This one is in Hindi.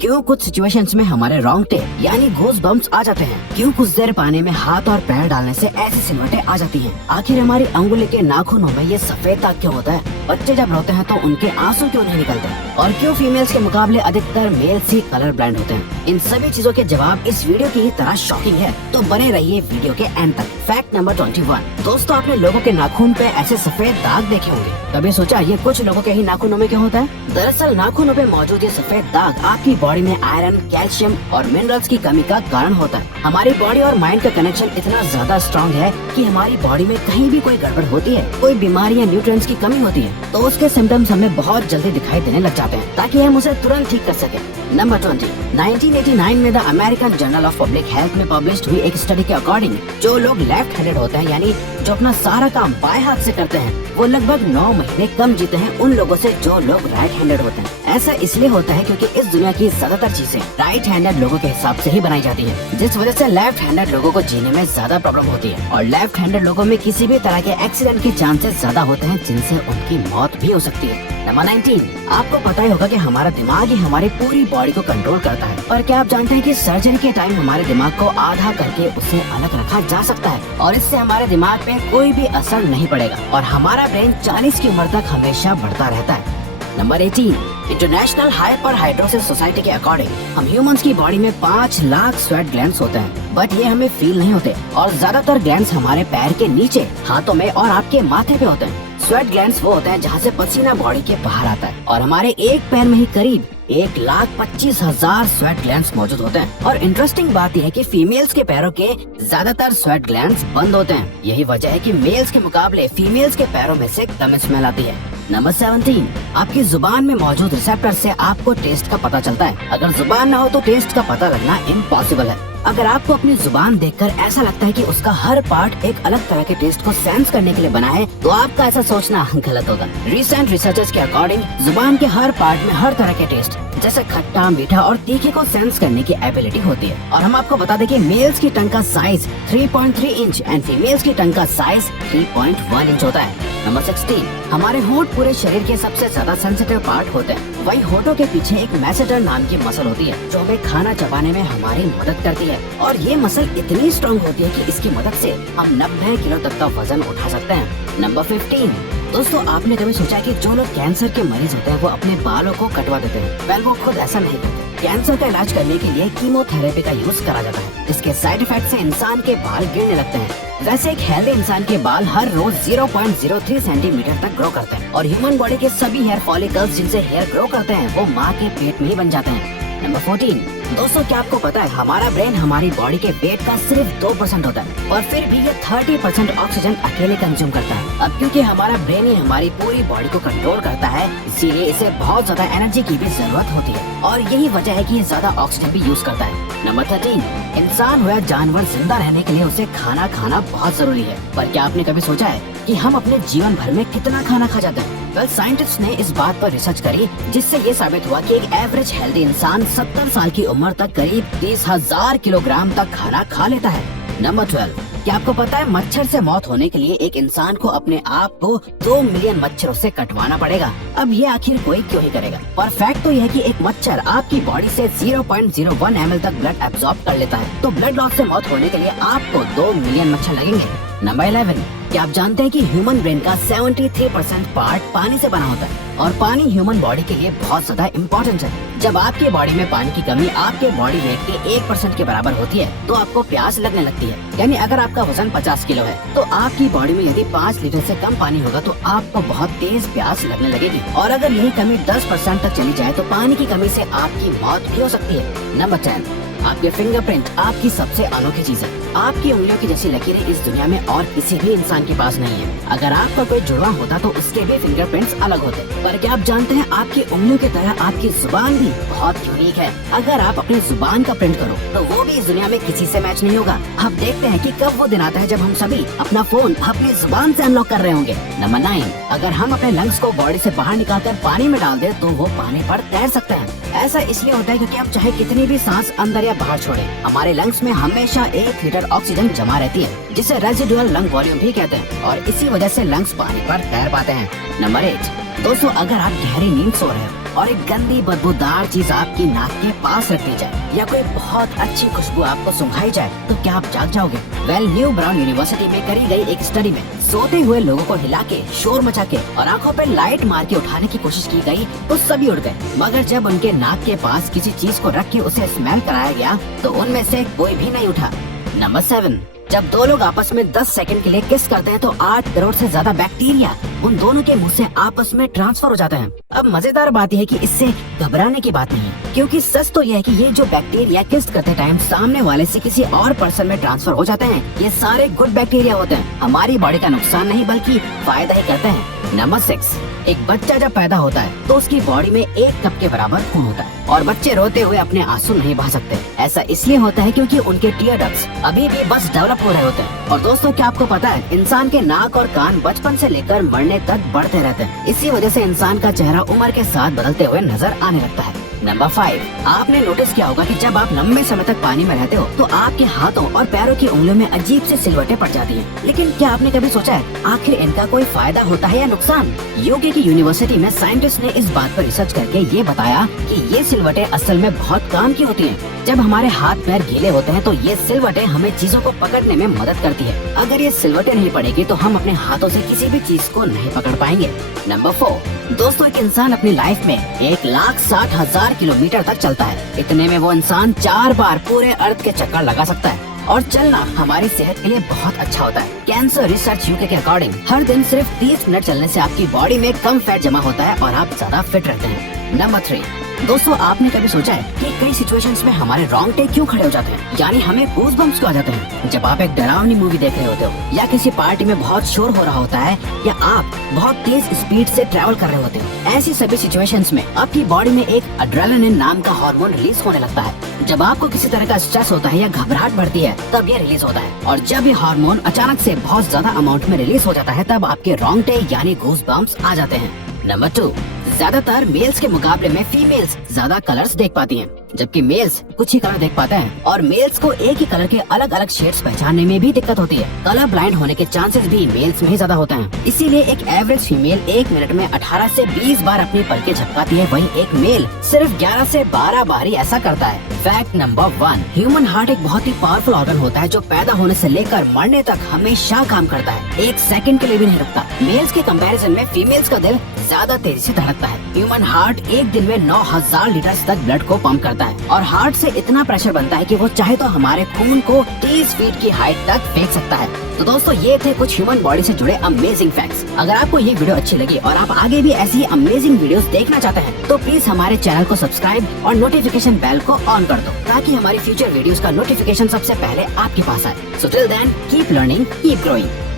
क्यों कुछ सिचुएशंस में हमारे रोंगटे यानी गूज बम्प्स आ जाते हैं, क्यों कुछ देर पानी में हाथ और पैर डालने से ऐसी सिलवटें आ जाती हैं, आखिर हमारी अंगुली के नाखूनों में ये सफेद दाग क्यों होता है, बच्चे जब रोते हैं तो उनके आंसू क्यों नहीं निकलते, और क्यों फीमेल्स के मुकाबले अधिकतर मेल्स ही कलर ब्लाइंड होते हैं। इन सभी चीजों के जवाब इस वीडियो की ही तरह शॉकिंग है, तो बने रहिए वीडियो के एंड तक। Fact number 21। दोस्तों, आपने लोगों के नाखून पे ऐसे सफेद दाग देखे होंगे, कभी सोचा ये कुछ लोगों के ही नाखूनों में क्यों होता है? दरअसल नाखूनों पे मौजूद ये सफेद दाग आपकी बॉडी में आयरन, कैल्शियम और मिनरल्स की कमी का कारण होता है। हमारी बॉडी और माइंड का कनेक्शन इतना ज्यादा स्ट्रॉन्ग है कि हमारी बॉडी में कहीं भी कोई गड़बड़ होती है, कोई बीमारी या न्यूट्रिएंट्स की कमी होती है, तो उसके सिम्टम्स हमें बहुत जल्दी दिखाई देने लग जाते हैं, ताकि हम उसे तुरंत ठीक कर सके। नंबर 20। 1989 में the American journal of public health में पब्लिश्ड हुई एक स्टडी के अकॉर्डिंग जो लोग लेफ्ट हैंडेड होते हैं, यानी जो अपना सारा काम बाएं हाथ से करते हैं, वो लगभग 9 महीने कम जीते हैं उन लोगों से जो लोग राइट हैंडेड होते हैं। ऐसा इसलिए होता है क्योंकि इस दुनिया की ज्यादातर चीजें राइट हैंडेड लोगों के हिसाब से ही बनाई जाती है, जिस वजह से लेफ्ट हैंडेड लोगों को जीने में ज्यादा प्रॉब्लम होती है, और लेफ्ट हैंडेड लोगों में किसी भी तरह के एक्सीडेंट के चांसेस ज्यादा होते हैं, जिनसे उनकी मौत भी हो सकती है। नंबर 19। आपको पता ही होगा कि हमारा दिमाग ही हमारी पूरी बॉडी को कंट्रोल करता है, पर क्या आप जानते हैं कि सर्जरी के टाइम हमारे दिमाग को आधा करके उसे अलग रखा जा सकता है, और इससे हमारे दिमाग पे कोई भी असर नहीं पड़ेगा, और हमारा ब्रेन 40 की उम्र तक हमेशा बढ़ता रहता है। नंबर 18। इंटरनेशनल हाइपरहाइड्रोसिस सोसाइटी के अकॉर्डिंग हम ह्यूमंस की बॉडी में 5 लाख स्वेट ग्लैंड्स होते हैं, बट ये हमें फील नहीं होते, और ज्यादातर ग्लैंड्स हमारे पैर के नीचे, हाथों में और आपके माथे पे होते हैं। स्वेट ग्लैंड्स वो होते हैं जहाँ से पसीना बॉडी के बाहर आता है, और हमारे एक पैर में ही करीब 1,25,000 स्वेट ग्लैंड्स मौजूद होते हैं। और इंटरेस्टिंग बात यह है कि फीमेल्स के पैरों के ज्यादातर स्वेट ग्लैंड्स बंद होते हैं। यही वजह है कि मेल्स के मुकाबले फीमेल्स के पैरों में से कम स्मेल आती है। नंबर 17। आपकी जुबान में मौजूद रिसेप्टर से आपको टेस्ट का पता चलता है। अगर जुबान न हो तो टेस्ट का पता लगना इम्पॉसिबल है। अगर आपको अपनी जुबान देखकर ऐसा लगता है कि उसका हर पार्ट एक अलग तरह के टेस्ट को सेंस करने के लिए बना है, तो आपका ऐसा सोचना गलत होगा। रिसेंट रिसर्चर्स के अकॉर्डिंग जुबान के हर पार्ट में हर तरह के टेस्ट जैसे खट्टा, मीठा और तीखे को सेंस करने की एबिलिटी होती है। और हम आपको बता दें कि मेल्स की टंग का साइज 3.3 इंच एंड फीमेल्स की टंग का साइज 3.1 इंच होता है। नंबर 16। हमारे होंठ पूरे शरीर के सबसे ज्यादा सेंसिटिव पार्ट होते हैं। वहीं होठों के पीछे एक मैसेटर नाम की मसल होती है, जो हमें खाना चबाने में हमारी मदद करती है, और ये मसल इतनी स्ट्रॉन्ग होती है कि इसकी मदद से हम 90 किलो तक का वजन उठा सकते हैं। नंबर 15। दोस्तों, आपने कभी सोचा कि जो लोग कैंसर के मरीज होते हैं वो अपने बालों को कटवा देते हैं? वेल, वो खुद ऐसा नहीं करते। कैंसर का इलाज करने के लिए कीमोथेरेपी का यूज करा जाता है। इसके साइड इफेक्ट से इंसान के बाल गिरने लगते हैं। वैसे एक हेल्दी इंसान के बाल हर रोज 0.03 सेंटीमीटर तक ग्रो करते हैं, और ह्यूमन बॉडी के सभी हेयर फॉलिकल्स जिनसे हेयर ग्रो करते हैं वो माँ के पेट में ही बन जाते हैं। नंबर 14। दोस्तों, क्या आपको पता है हमारा ब्रेन हमारी बॉडी के वेट का सिर्फ 2% होता है, और फिर भी ये 30% ऑक्सीजन अकेले कंज्यूम करता है। अब क्योंकि हमारा ब्रेन ही हमारी पूरी बॉडी को कंट्रोल करता है, इसीलिए इसे बहुत ज्यादा एनर्जी की भी जरूरत होती है, और यही वजह है कि ये ज्यादा ऑक्सीजन भी यूज करता है। नंबर 13। इंसान हो या जानवर, जिंदा रहने के लिए उसे खाना खाना बहुत जरूरी है, पर क्या आपने कभी सोचा है कि हम अपने जीवन भर में कितना खाना खा जाते हैं? वेल, साइंटिस्ट ने इस बात पर रिसर्च करी, जिससे ये साबित हुआ कि एक एवरेज हेल्दी इंसान 70 साल की उम्र तक करीब 30,000 किलोग्राम तक खाना खा लेता है। नंबर 12। क्या आपको पता है मच्छर से मौत होने के लिए एक इंसान को अपने आप को 2 मिलियन मच्छरों से कटवाना पड़ेगा? अब ये आखिर कोई क्यों ही करेगा? पर फैक्ट तो यह है कि एक मच्छर आपकी बॉडी से 0.01 ml तक ब्लड एब्जॉर्ब कर लेता है, तो ब्लड लॉस से मौत होने के लिए आपको 2 मिलियन मच्छर लगेंगे। नंबर 11। क्या आप जानते हैं कि ह्यूमन ब्रेन का 73% पार्ट पानी से बना होता है, और पानी ह्यूमन बॉडी के लिए बहुत ज्यादा इम्पोर्टेंट है। जब आपके बॉडी में पानी की कमी आपके बॉडी वेट के 1% के बराबर होती है, तो आपको प्यास लगने लगती है। यानी अगर आपका वजन 50 किलो है, तो आपकी बॉडी में यदि 5 लीटर से कम पानी होगा तो आपको बहुत तेज प्यास लगने लगेगी, और अगर यही कमी 10% तक चली जाए तो पानी की कमी से आपकी मौत भी हो सकती है। नंबर 10। आपके फिंगरप्रिंट आपकी सबसे अनोखी चीज है। आपकी उंगलियों की जैसी लकीरें इस दुनिया में और किसी भी इंसान के पास नहीं है। अगर आपका कोई जुड़वा होता तो उसके भी फिंगरप्रिंट्स अलग होते, पर क्या आप जानते हैं आपकी उंगलियों की तरह आपकी जुबान भी बहुत यूनिक है। अगर आप अपनी जुबान का प्रिंट करो तो वो भी इस दुनिया में किसी से मैच नहीं होगा। अब देखते हैं कि कब वो दिन आता है जब हम सभी अपना फोन अपनी जुबान से अनलॉक कर रहे होंगे। नंबर 9। अगर हम अपने लंग्स को बॉडी से बाहर निकालकर पानी में डाल दें तो वो पानी पर तैर सकते हैं। ऐसा इसलिए होता है क्योंकि हम चाहे कितनी भी सांस अंदर या बाहर छोड़ें, हमारे लंग्स में हमेशा 1 लीटर ऑक्सीजन जमा रहती है, जिसे रेजिडुअल लंग वॉल्यूम भी कहते हैं, और इसी वजह से लंग्स पानी पर तैर पाते हैं। नंबर 8। दोस्तों, अगर आप गहरी नींद सो रहे हो और एक गंदी बदबूदार चीज आपकी नाक के पास रख दी जाए या कोई बहुत अच्छी खुशबू आपको सुंघाई जाए तो क्या आप जाग जाओगे? वेल, न्यू ब्राउन यूनिवर्सिटी में करी गई एक स्टडी में सोते हुए लोगों को हिला के, शोर मचा के और आंखों पे लाइट मार के उठाने की कोशिश की गई तो सभी उठ गए, मगर जब उनके नाक के पास किसी चीज को रख के उसे स्मेल कराया गया तो उनमें से कोई भी नहीं उठा। नंबर 7, जब दो लोग आपस में 10 सेकंड के लिए किस करते हैं तो 8 करोड़ से ज्यादा बैक्टीरिया उन दोनों के मुंह से आपस में ट्रांसफर हो जाते हैं। अब मजेदार बात यह है कि इससे घबराने की बात नहीं है, क्योंकि सच तो यह है कि ये जो बैक्टीरिया किस करते टाइम सामने वाले से किसी और पर्सन में ट्रांसफर हो जाते हैं, ये सारे गुड बैक्टीरिया होते हैं, हमारी बॉडी का नुकसान नहीं बल्कि फायदा ही करते हैं। नंबर 6, एक बच्चा जब पैदा होता है तो उसकी बॉडी में 1 कप के बराबर खून होता है और बच्चे रोते हुए अपने आंसू नहीं बहा सकते। ऐसा इसलिए होता है क्योंकि उनके टीयर डक्ट्स अभी भी बस डेवलप हो रहे होते हैं। और दोस्तों, क्या आपको पता है इंसान के नाक और कान बचपन से लेकर मरने तक बढ़ते रहते हैं। इसी वजह से इंसान का चेहरा उम्र के साथ बदलते हुए नजर आने लगता है। नंबर 5, आपने नोटिस किया होगा कि जब आप लंबे समय तक पानी में रहते हो तो आपके हाथों और पैरों की उंगलियों में अजीब सी सिलवटें पड़ जाती हैं। लेकिन क्या आपने कभी सोचा है आखिर इनका कोई फायदा होता है या नुकसान? यूके की यूनिवर्सिटी में साइंटिस्ट ने इस बात पर रिसर्च करके ये बताया कि ये सिलवटें असल में बहुत काम की होती हैं। जब हमारे हाथ पैर गीले होते हैं तो ये सिलवटें हमें चीजों को पकड़ने में मदद करती है। अगर ये सिलवटें नहीं पड़ेगी तो हम अपने हाथों से किसी भी चीज को नहीं पकड़ पाएंगे। नंबर 4, दोस्तों, एक इंसान अपनी लाइफ में 1,60,000 किलोमीटर तक चलता है। इतने में वो इंसान 4 बार पूरे अर्थ के चक्कर लगा सकता है। और चलना हमारी सेहत के लिए बहुत अच्छा होता है। कैंसर रिसर्च यूके के अकॉर्डिंग हर दिन सिर्फ 30 मिनट चलने से आपकी बॉडी में कम फैट जमा होता है और आप ज्यादा फिट रहते हैं। नंबर 3, दोस्तों, आपने कभी सोचा है कि कई सिचुएशंस में हमारे रोंगटे क्यों खड़े हो जाते हैं, यानी हमें गूज़ बम्प्स क्यों आ जाते हैं? जब आप एक डरावनी मूवी देख रहे होते हो या किसी पार्टी में बहुत शोर हो रहा होता है या आप बहुत तेज स्पीड से ट्रैवल कर रहे होते हो, ऐसी सभी सिचुएशंस में आपकी बॉडी में एक एड्रेनालिन नाम का हार्मोन रिलीज होने लगता है। जब आपको किसी तरह का स्ट्रेस होता है या घबराहट बढ़ती है तब ये रिलीज होता है, और जब ये हार्मोन अचानक से बहुत ज्यादा अमाउंट में रिलीज हो जाता है तब आपके रोंगटे यानी गूज़ बम्प्स आ जाते हैं। नंबर 2, ज्यादातर मेल्स के मुकाबले में फीमेल्स ज्यादा कलर्स देख पाती हैं, जबकि मेल्स कुछ ही कलर देख पाते हैं। और मेल्स को एक ही कलर के अलग अलग शेड्स पहचानने में भी दिक्कत होती है। कलर ब्लाइंड होने के चांसेस भी मेल्स में ही ज्यादा होते हैं। इसीलिए एक एवरेज फीमेल 1 मिनट में 18 से 20 बार अपनी पलकें झपकाती है, वहीं एक मेल सिर्फ 11 से 12 बार ही ऐसा करता है। फैक्ट नंबर 1, ह्यूमन हार्ट एक बहुत ही पावरफुल ऑर्गन होता है जो पैदा होने से लेकर मरने तक हमेशा काम करता है, 1 सेकंड के लिए भी नहीं रुकता। मेल्स के कंपैरिजन में फीमेल्स का दिल ज्यादा तेजी से धड़कता है। ह्यूमन हार्ट एक दिन में 9,000 लीटर तक ब्लड को पंप करता है और हार्ट से इतना प्रेशर बनता है कि वो चाहे तो हमारे खून को 30 फीट की हाइट तक फेंक सकता है। तो दोस्तों, ये थे कुछ ह्यूमन बॉडी से जुड़े अमेजिंग फैक्ट्स। अगर आपको ये वीडियो अच्छी लगी और आप आगे भी ऐसी अमेजिंग वीडियोस देखना चाहते हैं तो प्लीज हमारे चैनल को सब्सक्राइब और नोटिफिकेशन बेल को ऑन कर दो ताकि हमारी फ्यूचर वीडियोस का नोटिफिकेशन सबसे पहले आपके पास आए। So till then, keep learning, keep growing.